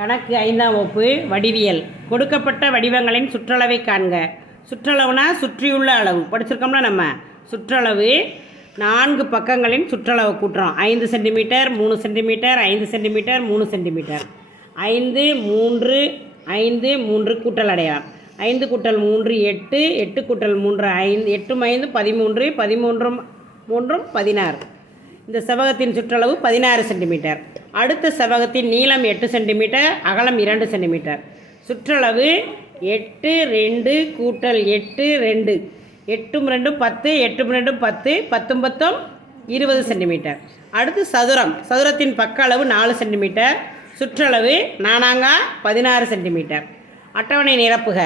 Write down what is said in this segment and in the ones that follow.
கணக்கு ஐந்தாம் வகுப்பு வடிவியல். கொடுக்கப்பட்ட வடிவங்களின் சுற்றளவை காண்க. சுற்றளவுனா சுற்றியுள்ள அளவு. படிச்சிருக்கோம்னா நம்ம? சுற்றளவு நான்கு பக்கங்களின் சுற்றளவு கூட்டுறோம். ஐந்து சென்டிமீட்டர் மூணு சென்டிமீட்டர் ஐந்து சென்டிமீட்டர் மூணு சென்டிமீட்டர். ஐந்து மூன்று ஐந்து மூன்று கூட்டல் அடையாளம் ஐந்து கூட்டல் மூன்று எட்டு எட்டு கூட்டல் மூன்று ஐந்து எட்டும் ஐந்து பதிமூன்று பதிமூன்றும் மூன்றும் பதினாறு. இந்த செவ்வகத்தின் சுற்றளவு பதினாறு சென்டிமீட்டர். அடுத்த செவ்வகத்தின் நீளம் எட்டு சென்டிமீட்டர் அகலம் இரண்டு சென்டிமீட்டர். சுற்றளவு எட்டு ரெண்டு கூட்டல் எட்டு ரெண்டு. எட்டும் ரெண்டும் பத்து எட்டும் ரெண்டும் பத்து பத்தும் பத்தும் இருபது சென்டிமீட்டர். அடுத்து சதுரம். சதுரத்தின் பக்க அளவு நாலு சென்டிமீட்டர். சுற்றளவு நானாங்கா பதினாறு சென்டிமீட்டர். அட்டவணை நிரப்புக.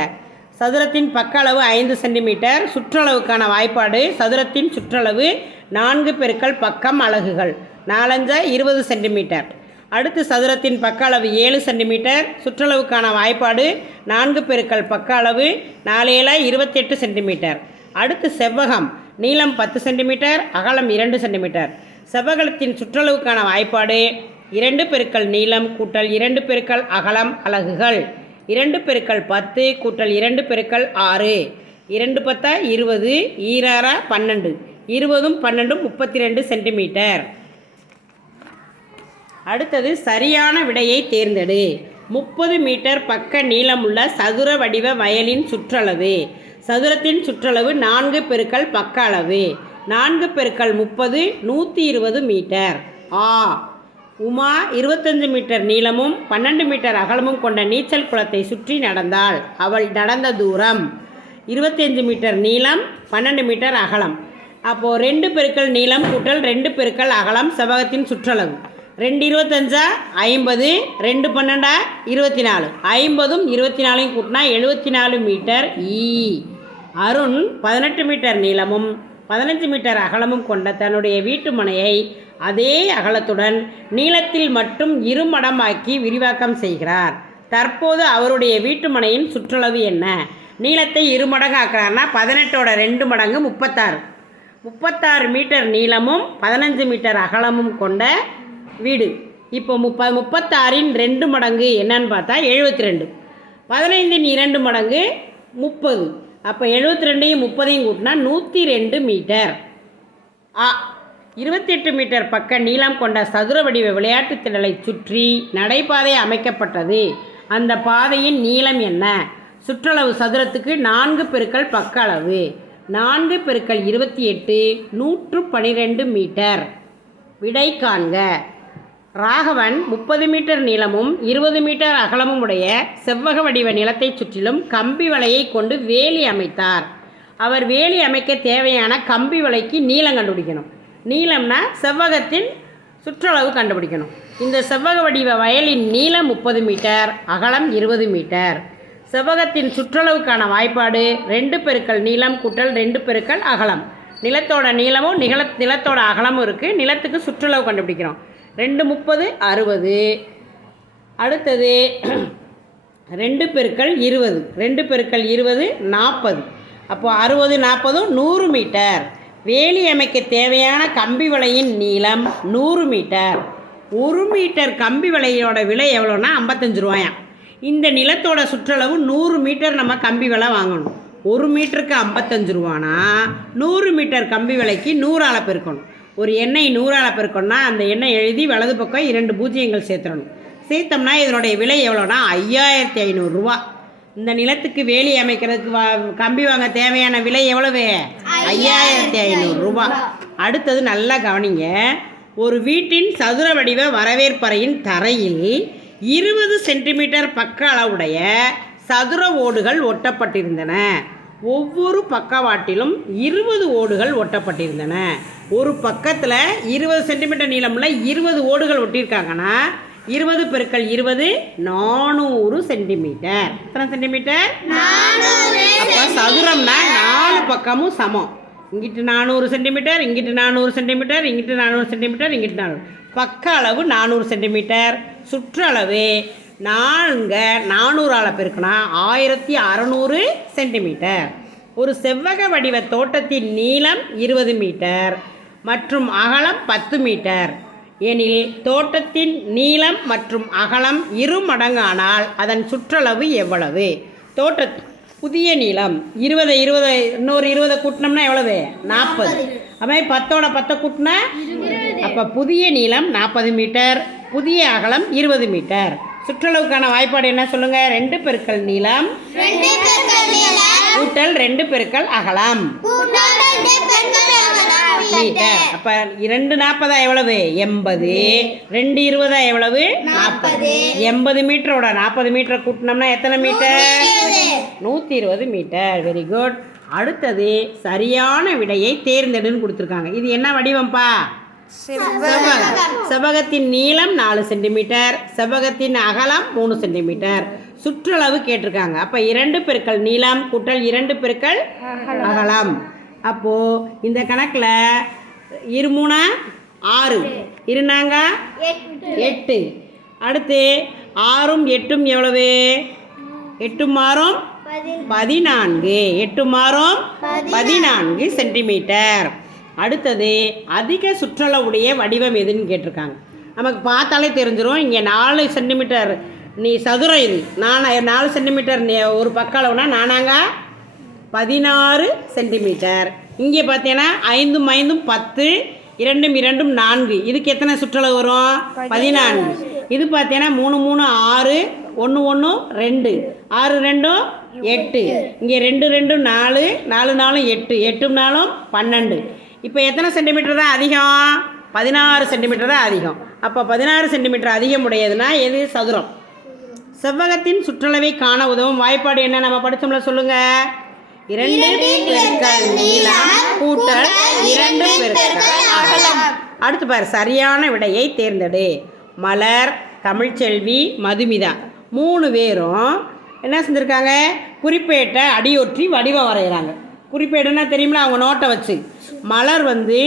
சதுரத்தின் பக்க அளவு ஐந்து சென்டிமீட்டர். சுற்றளவுக்கான வாய்ப்பாடு சதுரத்தின் சுற்றளவு நான்கு பெருக்கள் பக்கம் அலகுகள். நாலஞ்சா இருபது சென்டிமீட்டர். அடுத்து சதுரத்தின் பக்க அளவு ஏழு சென்டிமீட்டர். சுற்றளவுக்கான வாய்ப்பாடு நான்கு பெருக்கள் பக்க அளவு நாலேழா இருபத்தெட்டு சென்டிமீட்டர். அடுத்து செவ்வகம் நீளம் பத்து சென்டிமீட்டர் அகலம் இரண்டு சென்டிமீட்டர். செவ்வகத்தின் சுற்றளவுக்கான வாய்ப்பாடு இரண்டு பெருக்கள் நீளம் கூட்டல் இரண்டு பெருக்கள் அகலம் அலகுகள். இரண்டு பெருக்கள் பத்து கூட்டல் இரண்டு பெருக்கள் ஆறு. இரண்டு பத்தா இருபது ஈராறா பன்னெண்டு. இருபதும் பன்னெண்டும் முப்பத்தி ரெண்டு சென்டிமீட்டர். அடுத்தது சரியான விடையை தேர்ந்தெடு. முப்பது மீட்டர் பக்க நீளமுள்ள சதுர வடிவ வயலின் சுற்றளவு. சதுரத்தின் சுற்றளவு நான்கு பெருக்கள் பக்க அளவு. நான்கு பெருக்கள் முப்பது நூற்றி இருபது மீட்டர். ஆ. உமா இருபத்தஞ்சு மீட்டர் நீளமும் பன்னெண்டு மீட்டர் அகலமும் கொண்ட நீச்சல் குளத்தை சுற்றி நடந்தாள். அவள் நடந்த தூரம். இருபத்தஞ்சு மீட்டர் நீளம் பன்னெண்டு மீட்டர் அகலம். அப்போது ரெண்டு பெருக்கள் நீளம் கூட்டல் ரெண்டு பெருக்கள் அகலம் செவ்வகத்தின் சுற்றளவு. ரெண்டு இருபத்தஞ்சா? ஐம்பது. ரெண்டு பன்னெண்டா? இருபத்தி நாலு ஐம்பதும் இருபத்தி நாலையும் கூட்டினா எழுபத்தி நாலு மீட்டர் ஈ அருண் பதினெட்டு மீட்டர் நீளமும் பதினஞ்சு மீட்டர் அகலமும் கொண்ட தன்னுடைய வீட்டு மனையை அதே அகலத்துடன் நீளத்தில் மட்டும் இருமடமாக்கி விரிவாக்கம் செய்கிறார். தற்போது அவருடைய வீட்டு மனையின் சுற்றளவு என்ன? நீளத்தை இருமடங்கு ஆக்குறாருன்னா பதினெட்டோட ரெண்டு மடங்கு முப்பத்தாறு. முப்பத்தாறு மீட்டர் நீளமும் பதினஞ்சு மீட்டர் அகலமும் கொண்ட வீடு. இப்போ முப்ப முப்பத்தாறின் ரெண்டு மடங்கு என்னன்னு பார்த்தா எழுபத்தி ரெண்டு பதினைந்தின் இரண்டு மடங்கு முப்பது. அப்போ எழுபத்தி ரெண்டையும் முப்பதையும் கூட்டினா நூற்றி ரெண்டு மீட்டர். ஆ இருபத்தெட்டு மீட்டர் பக்க நீளம் கொண்ட சதுர வடிவ விளையாட்டுத் திடலை சுற்றி நடைபாதை அமைக்கப்பட்டது. அந்த பாதையின் நீளம் என்ன? சுற்றளவு சதுரத்துக்கு நான்கு பெருக்கள் பக்க அளவு. நான்கு பெருக்கள் இருபத்தி எட்டு நூற்று பனிரெண்டு மீட்டர். விடை காண்க. ராகவன் முப்பது மீட்டர் நீளமும் இருபது மீட்டர் அகலமும் உடைய செவ்வக வடிவ நிலத்தைச் சுற்றிலும் கம்பி வலையை கொண்டு வேலி அமைத்தார். அவர் வேலி அமைக்க தேவையான கம்பி வலைக்கு நீளம் கண்டுபிடிக்கணும். நீளம்னா செவ்வகத்தின் சுற்றளவு கண்டுபிடிக்கணும். இந்த செவ்வக வடிவ வயலின் நீளம் முப்பது மீட்டர் அகலம் இருபது மீட்டர். செவ்வகத்தின் சுற்றளவுக்கான வாய்ப்பாடு ரெண்டு பெருக்கள் நீளம் கூட்டல் ரெண்டு பெருக்கள் அகலம். நிலத்தோட நீளமும் நில நிலத்தோட அகலமும் இருக்குது நிலத்துக்கு சுற்றளவு கண்டுபிடிக்கிறோம் ரெண்டு முப்பது அறுபது. அடுத்தது ரெண்டு பெருக்கள் இருபது. ரெண்டு பெருக்கள் இருபது நாற்பது. அப்போது அறுபது நாற்பதும் நூறு மீட்டர். வேலி அமைக்க தேவையான கம்பி வலையின் நீளம் நூறு மீட்டர். ஒரு மீட்டர் கம்பி வலையோட விலை எவ்வளோன்னா ஐம்பத்தஞ்சு ரூபாயாம் இந்த நிலத்தோட சுற்றளவு நூறு மீட்டர் நம்ம கம்பி விலை வாங்கணும். ஒரு மீட்டருக்கு ஐம்பத்தஞ்சு ரூபானா நூறு மீட்டர் கம்பி விலைக்கு நூறால் பெருக்கணும். ஒரு எண்ணெய் நூறால் பெருக்கணும்னா அந்த எண்ணெய் எழுதி வலது பக்கம் இரண்டு பூஜ்ஜியங்கள் சேர்த்துடணும். சேர்த்தோம்னா இதனுடைய விலை எவ்வளோனா ஐயாயிரத்தி ஐநூறுரூவா இந்த நிலத்துக்கு வேலி அமைக்கிறதுக்கு வா கம்பி வாங்க தேவையான விலை எவ்வளவு? ஐயாயிரத்தி ஐநூறுரூவா அடுத்தது நல்லா கவனிங்க. ஒரு வீட்டின் சதுர வடிவ வரவேற்பறையின் தரையில் இருபது சென்டிமீட்டர் பக்க அளவுடைய சதுர ஓடுகள் ஒட்டப்பட்டிருந்தன. ஒவ்வொரு பக்கவாட்டிலும் இருபது ஓடுகள் ஒட்டப்பட்டிருந்தன. ஒரு பக்கத்தில் இருபது சென்டிமீட்டர் நீளமுள்ள இருபது ஓடுகள் ஒட்டியிருக்காங்கன்னா இருபது பெருக்கல் இருபது நானூறு சென்டிமீட்டர். எத்தனை சென்டிமீட்டர்? அப்போ சதுரம்னா நாலு பக்கமும் சமம். இங்கிட்டு நானூறு சென்டிமீட்டர் இங்கிட்டு நானூறு சென்டிமீட்டர் இங்கிட்டு நானூறு சென்டிமீட்டர் இங்கிட்டு நானூறு. பக்க அளவு நானூறு சென்டிமீட்டர். சுற்றளவு நான்க நானூறால் பெருக்கினா ஆயிரத்தி அறநூறு சென்டிமீட்டர். ஒரு செவ்வக வடிவ தோட்டத்தின் நீளம் இருபது மீட்டர். மற்றும் அகலம் பத்து மீட்டர். எனில் தோட்டத்தின் நீளம் மற்றும் அகலம் இரு மடங்கானால் அதன் சுற்றளவு எவ்வளவு? தோட்ட புதிய நீளம் இருபது இருபது இன்னொரு இருபதை கூட்டினோம்னா எவ்வளவு? நாற்பது. அப்போ பத்தோட பத்தை கூட்டினா? அப்போ புதிய நீளம் நாற்பது மீட்டர் புதிய அகலம் இருபது மீட்டர். சுற்றளவுக்கான வாய்ப்பாடு என்ன சொல்லுங்க? ரெண்டு பெருக்கல் நீளம். கூட்டல் ரெண்டு பெருக்கல் அகலம் கூட்டல் ரெண்டு பெருக்கல் அகலம் மீட்டர் அப்ப இரண்டு நாற்பதா எவ்வளவு? எண்பது. ரெண்டு இருபதா எவ்வளவு? நாற்பது எண்பது மீட்டரோட நாற்பது மீட்டர் கூட்டினோம்னா எத்தனை மீட்டர்? நூற்றி இருபது. மீட்டர். வெரி குட் அடுத்தது சரியான விடையை தேர்ந்தெடுன்னு கொடுத்துருக்காங்க. இது என்ன வடிவம்ப்பா செவ்வகத்தின் நீளம் நாலு சென்டிமீட்டர். செவ்வகத்தின் அகலம் மூணு சென்டிமீட்டர். சுற்றளவு கேட்டிருக்காங்க. அப்போ இரண்டு பெருக்கல் நீளம் கூட்டல் இரண்டு பெருக்கல் அகலம். அப்போது இந்த கணக்கில் இருமூணா ஆறு. இருந்தாங்க எட்டு. அடுத்து ஆறும் எட்டும் எவ்வளவு? எட்டு மாறும் பதினான்கு. எட்டு மாறும் பதினான்கு. சென்டிமீட்டர். அடுத்தது அதிக சுற்றளவுடைய வடிவம் எதுன்னு கேட்டிருக்காங்க. நமக்கு பார்த்தாலே தெரிஞ்சிரும். இங்கே நாலு சென்டிமீட்டர். நீ சதுரம் இது. நான் நாலு சென்டிமீட்டர் நீ ஒரு பக்க அளவுனா நானாங்க? பதினாறு சென்டிமீட்டர். இங்கே பார்த்தீங்கன்னா ஐந்தும் ஐந்தும் பத்து இரண்டும் இரண்டும் நான்கு. இதுக்கு எத்தனை சுற்றளவு வரும்? பதினான்கு. இது பார்த்தீங்கன்னா மூணு மூணு ஆறு ஒன்று ஒன்று ரெண்டு. ஆறு ரெண்டும் எட்டு. இங்கே ரெண்டு ரெண்டும் நாலு நாலு நாலும் எட்டு. எட்டும் நாளும் பன்னெண்டு. இப்போ எத்தனை சென்டிமீட்டர் தான் அதிகம்? பதினாறு சென்டிமீட்டர் தான் அதிகம். அப்போ பதினாறு சென்டிமீட்டர் அதிகம் உடையதுன்னா எது? சதுரம். செவ்வகத்தின் சுற்றளவை காண உதவும். வாய்ப்பாடு என்ன நம்ம படிச்சோம்ல சொல்லுங்க. இரண்டு பெருக்கல் நீளம் கூட்டல் இரண்டு பெருக்கல் அகலம். அடுத்து பாரு சரியான விடையை தேர்ந்தெடு. மலர் தமிழ்ச்செல்வி மதுமிதா. மூணு பேரும் என்ன செஞ்சுருக்காங்க? குறிப்பேட்டை அடியொற்றி வடிவம் வரைகிறாங்க குறிப்பேடுன்னா தெரியுமில அவங்க நோட்டை வச்சு. மலர் வந்து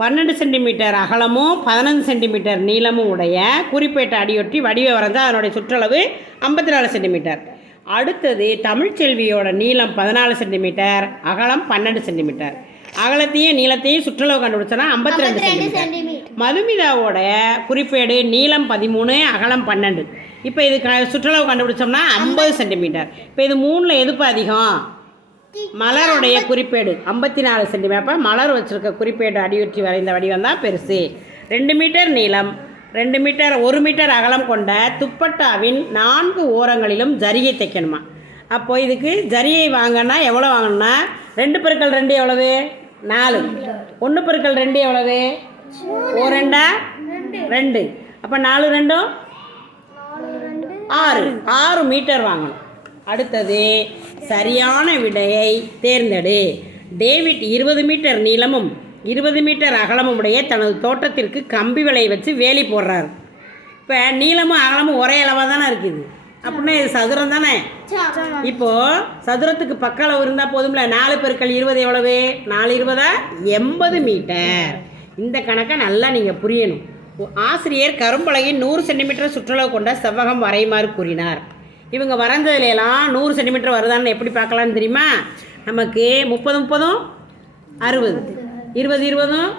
பன்னெண்டு சென்டிமீட்டர் அகலமும் பதினஞ்சு சென்டிமீட்டர் நீளமும் உடைய குறிப்பேட்டை அடியொற்றி வடிவ வரைஞ்சா அதனுடைய சுற்றளவு ஐம்பத்தி நாலு சென்டிமீட்டர். அடுத்தது தமிழ்ச்செல்வியோட நீளம் பதினாலு சென்டிமீட்டர் அகலம் பன்னெண்டு சென்டிமீட்டர். அகலத்தையும் நீளத்தையும் சுற்றளவு கண்டுபிடிச்சோன்னா ஐம்பத்தி ரெண்டு சென்டிமீட்டர். மதுமிதாவோட குறிப்பேடு நீளம் பதிமூணு அகலம் பன்னெண்டு. இப்போ இது க சுற்றளவு கண்டுபிடிச்சோம்னா ஐம்பது சென்டிமீட்டர். இப்போ இது மூணில் எதுப்பு அதிகம்? மலருடைய குறிப்பேடு ஐம்பத்தி நாலு சென்டிமீட்டர். அப்போ மலர் வச்சுருக்க குறிப்பேடு அடியுற்றி வரைந்த வடிவம் தான் பெருசு. ரெண்டு மீட்டர் நீளம் ரெண்டு மீட்டர் ஒரு மீட்டர் அகலம் கொண்ட துப்பட்டாவின் நான்கு ஓரங்களிலும் ஜரிகை தைக்கணுமா? அப்போது இதுக்கு ஜரியை வாங்கினா எவ்வளோ வாங்கணும்னா? ரெண்டு பெருக்கல் ரெண்டு எவ்வளவு? நாலு. ஒன்று பெருக்கல் ரெண்டு எவ்வளவு? ஓ ரெண்டா? ரெண்டு. அப்போ நாலு ரெண்டும்? ஆறு. ஆறு மீட்டர் வாங்கணும். அடுத்தது சரியான விடையை தேர்ந்தெடு. டேவிட் இருபது மீட்டர் நீளமும் இருபது மீட்டர் அகலமும் உடைய தனது தோட்டத்திற்கு கம்பி விலை வச்சு வேலி போடுறாரு. இப்போ நீளமும் அகலமும் ஒரே அளவாக தானே இருக்குது. அப்படின்னா இது சதுரம் தானே? இப்போது சதுரத்துக்கு பக்க அளவு இருந்தால் போதும்ல. நாலு பெருக்கள் இருபது எவ்வளவு? நாலு இருபதா? எண்பது மீட்டர். இந்த கணக்கை நல்லா நீங்கள் புரியணும். ஆசிரியர் கரும்பலகையின் நூறு சென்டிமீட்டர் சுற்றளவு கொண்ட செவ்வகம் வரையுமாறு கூறினார். இவங்க வரைஞ்சதுல எல்லாம் நூறு சென்டிமீட்டர் வருதான்னு எப்படி பார்க்கலான்னு தெரியுமா? நமக்கு முப்பது முப்பதும் அறுபது. இருபது இருபதும்?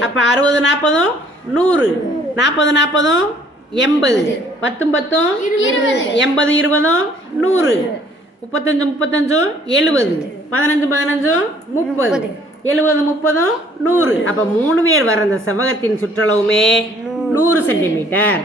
அப்போ அறுபது நாற்பதும்? நூறு. நாற்பது நாற்பதும்? எண்பது. பத்தும் பத்தும்? எண்பது இருபதும்? நூறு. முப்பத்தஞ்சு முப்பத்தஞ்சும்? எழுபது. பதினஞ்சு பதினஞ்சும்? முப்பது. எழுபது முப்பதும்? நூறு. அப்போ மூணு பேர் வர அந்த செவ்வகத்தின் சுற்றளவுமே நூறு சென்டிமீட்டர்.